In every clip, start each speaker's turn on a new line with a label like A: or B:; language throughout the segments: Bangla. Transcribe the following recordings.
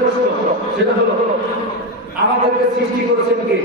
A: প্রশ্ন আমাদেরকে সৃষ্টি করেছেন কে?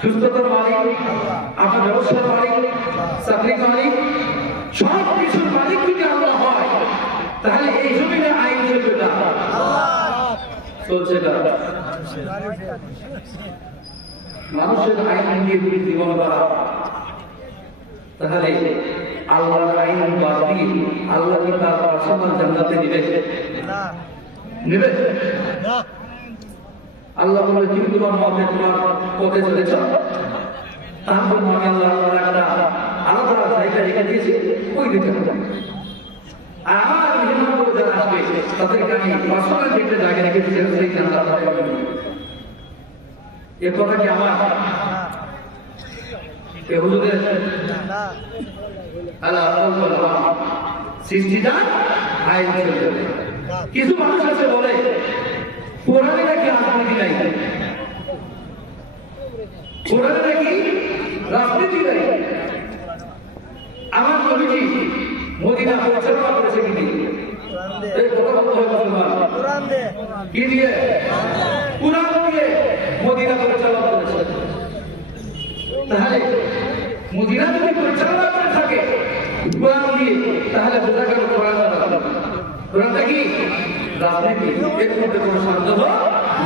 A: সুস্থতার মালিক, আপনার ব্যবসার মালিক, চাকরির মালিক, সব কিছুর মালিক তাহলে এই জমিনে আইন চলবে না। চলছে না। মানুষের আইন দিয়ে জীবন করা তাহলে আল্লাহর আইন বাদ দিয়ে আল্লাহ কি তার পার্সোনাল জান্নাতে নিবে
B: না।
A: নিবে আল্লাহ বলে তুমি তোমার মতে তোমার পথে চলেছ? তার জন্য আমি আল্লাহ আল্লাহর একটা আলাদা জায়গা রেখে দিয়েছি ওই দিকে আর আমার বিভিন্ন করে যারা আসবে তাদেরকে আমি পার্সোনাল একটা জায়গা রেখে দিয়েছি সেই জান্নাত। এ কথা কি আমার? এ হুজুরের?
B: না
A: আল্লাহ আল্লাহ সৃষ্টিটা আইন কিছু মানুষ আছে বলে কোরআনে নাকি রাজনীতি নাই? কোরআনে নাকি রাজনীতি নাই? আমার কমিটি মোদিনা পরিচালনা করেছে কিন্তু
B: কোরআন দে
A: এই কথা বলতে হবে মুসলমান কি দিয়ে? কোরআন দিয়ে মোদিনা পরিচালনা করেছে তাহলে মদিনা যদি পরিচালনা করে থাকে, কোরআন দিয়ে, তাহলে বোঝা গেল কোরআন কোরআনটা কি? রাজনীতি। এর মধ্যে কোনো সন্দেহ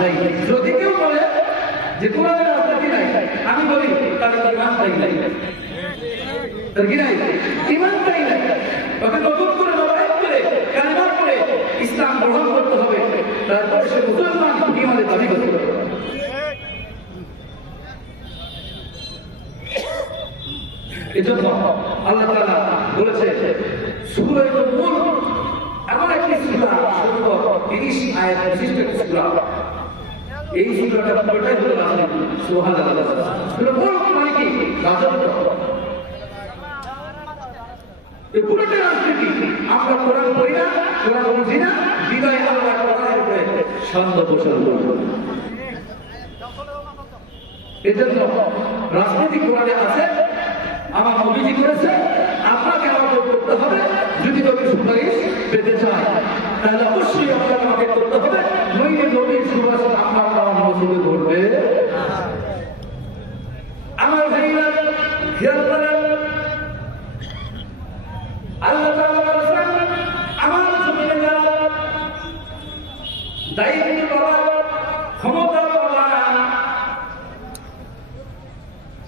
A: নেই। যদি কেউ বলে যে কোরআনের রাজনীতি নাই, আমি বলি, তাহলে তো ইমানটাই নাই। তার কি নাই? ইমানটাই নাই। ওকে নতুন করে নবায়ন করে কালিমা করে ইসলাম গ্রহণ করতে হবে তারপরে সে মুসলমান ইমানের দাবি করতে হবে এজন্য আল্লাহ বলেছে এমন একটি সূরা সুন্দর 30 আয়াত বিশিষ্ট একটি এই পুরোটাই হলো রাজনীতি। মানে কি? রাজনীতি। এই পুরোটাই রাজনীতি। আমরা কোরআন পড়ি না, কোরআন বুঝি না, বিদায় কোরআনের উপরে সন্দেহ পোষণ করব এজন্য রাজনীতি কোরআনে আছে আমার নবীজি করেছে? আপনাকে করতে হবে। যদি সুপারিশ পেতে তাহলে অবশ্যই আমাকে করতে হবে। নইলে নবীর সুপারিশ আপনার আমার মসজিদে আমার ভাইরা খেয়াল করেন। আমার জমিনে যারা দায়িত্ব ক্ষমতা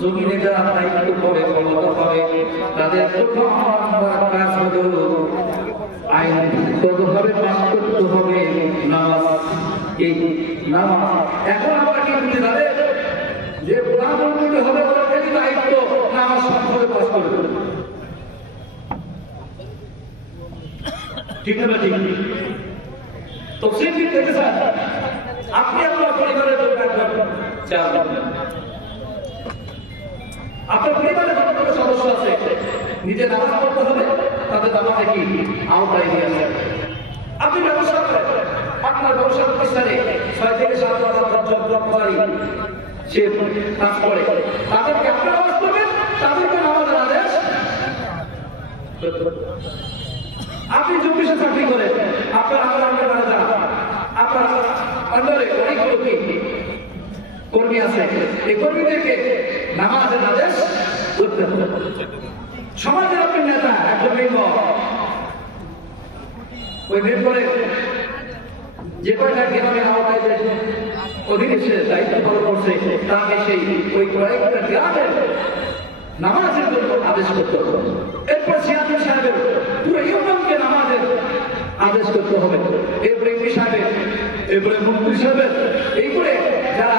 A: জমিনে যারা দায়িত্ব করে, ক্ষমতা পাবে তাদের প্রথম কাজ হলো আইন কতভাবে পাশ করতে হবে, নামাজ, এই নামাজ। এখন আমরা কি বুঝি তাদের যে প্রধানমন্ত্রী হবে খালি দায়িত্ব নামাজ সবভাবে পাশ করবে ঠিক না ঠিক তো সে ঠিক দেখেছেন আপনি আপনার পরিবারের চান আপনার পরিবারে যতগুলো সদস্য আছে? নিজে হবে, তাদের নামাজে কি আওতায় নিয়ে আপনি ব্যবসা করেন, আপনার ব্যবসা প্রতিষ্ঠানে ছয় থেকে সাত হাজার জবকারী সে কাজ করে। তাদেরকে আপনি নামাজ পড়বেন, তাদেরকে আদেশ আপনি চব্বিশে চাকরি করেন, আপনার মানে যারা আপনার আন্ডারে অনেকগুলো কি কর্মী আছে। এই কর্মীদেরকে নামাজের আদেশ করতে হবে। সমাজের আপনি নেতা, একজন মেম্বর, ওই মেম্বরের যে কয়টা গ্রামের আওতায় অধীনে সে দায়িত্ব পালন করছে, তাকে সেই ওই কয়েকটা গ্রামের নামাজের জন্য আদেশ করতে হবে। এরপর সিয়াদুল সাহেবের পুরো ইউনিয়নকে নামাজের আদেশ করতে হবে। এরপরে এমপি সাহেবের এরপরে মন্ত্রী সাহেবের এই করে যারা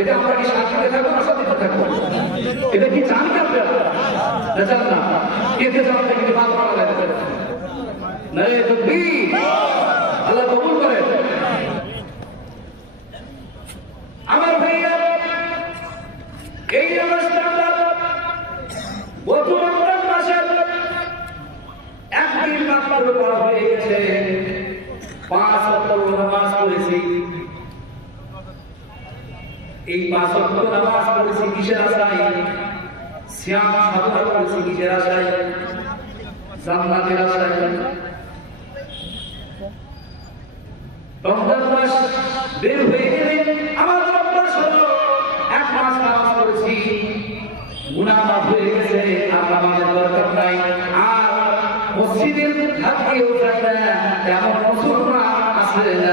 A: এটা আমরা কি শান্তিতে থাকব না শান্তিতে থাকব? এটা কি চান আপনারা না, চান না। কে চান কিন্তু বাদ করা লাগে নাই তকবীর আল্লাহ কবুল করে। আমার ভাইয়া এই অবস্থা গত রমজান মাসে একদিন মাত্র পড়া হয়ে গেছে। পাঁচ সপ্তাহ নামাজ পড়েছি। এই পাঁচ সপ্তাহ নামাজ পড়েছি কিসের আশায়? শ্যাম সাধনা করেছি কিসের আশায়? জান্নাতের আশায়। রমজান মাস বের হয়ে গেলে আমার অভ্যাস হলো এক মাস নামাজ মাফ হয়ে গেছে, আর নামাজের দরকার নাই। আর মসজিদের চাই না। এমন মুসলমান আছে না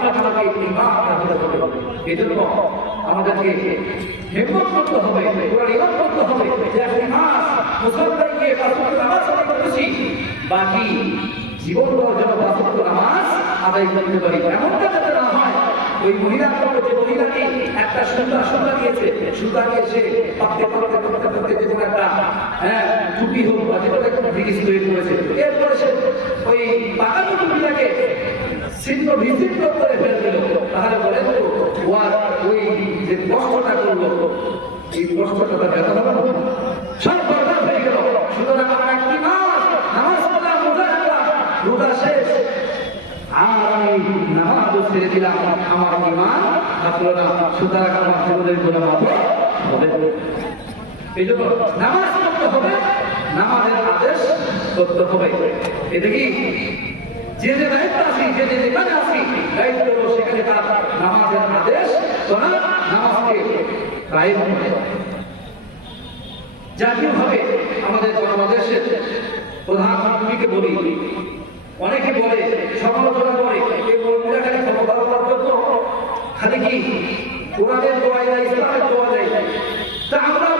A: আপনার আমাকে আমাদেরকে হেমত করতে হবে ইমান করতে হবে যে মুসলমানকে নামাজ আদায় করতেছি বাকি জীবন যেন পাঁচওয়াক্ত নামাজ আদায় করতে পারি। হয়, ওই মহিলা যে মহিলাটি একটা সুতা সুতা দিয়েছে। সুতা দিয়ে সে পাকতে পাকতে পাকতে যে কোনো একটা হ্যাঁ টুপি হোক বা যেটা একটা ব্রিটিশ তৈরি করেছে। এরপরে সে ওই পাকানো টুপিটাকে ছিন্ন, বিচ্ছিন্ন করে ফেলে দিল। তাহলে ওই যে কষ্টটা করল, এই কষ্টটা ব্যথা হবে? সব বরবাদ হয়ে গেল। সুতরাং নামাজ? শেষ। আর আমি নামাজও ছেড়ে আমার ইমান থাকল না। সুতরাং আমার জীবনের এই জন্য নামাজ হবে, নামাজের আদেশ করতে হবে। এটা কি? যে যে দায়িত্ব আছি, যে যে যেখানে আছি, দায়িত্ব সেখানে তার নামাজের আদেশ করা, নামাজকে কায়েম জাতীয়ভাবে আমাদের বাংলাদেশের প্রধানমন্ত্রীকে বলি, অনেকে বলে, সমালোচনা করে, এই মহিলা খালি ক্ষমতা জন্য খালি কি কোরআনের দোয়া দেয় ইসলামের দোয়া দেয় তা আমরা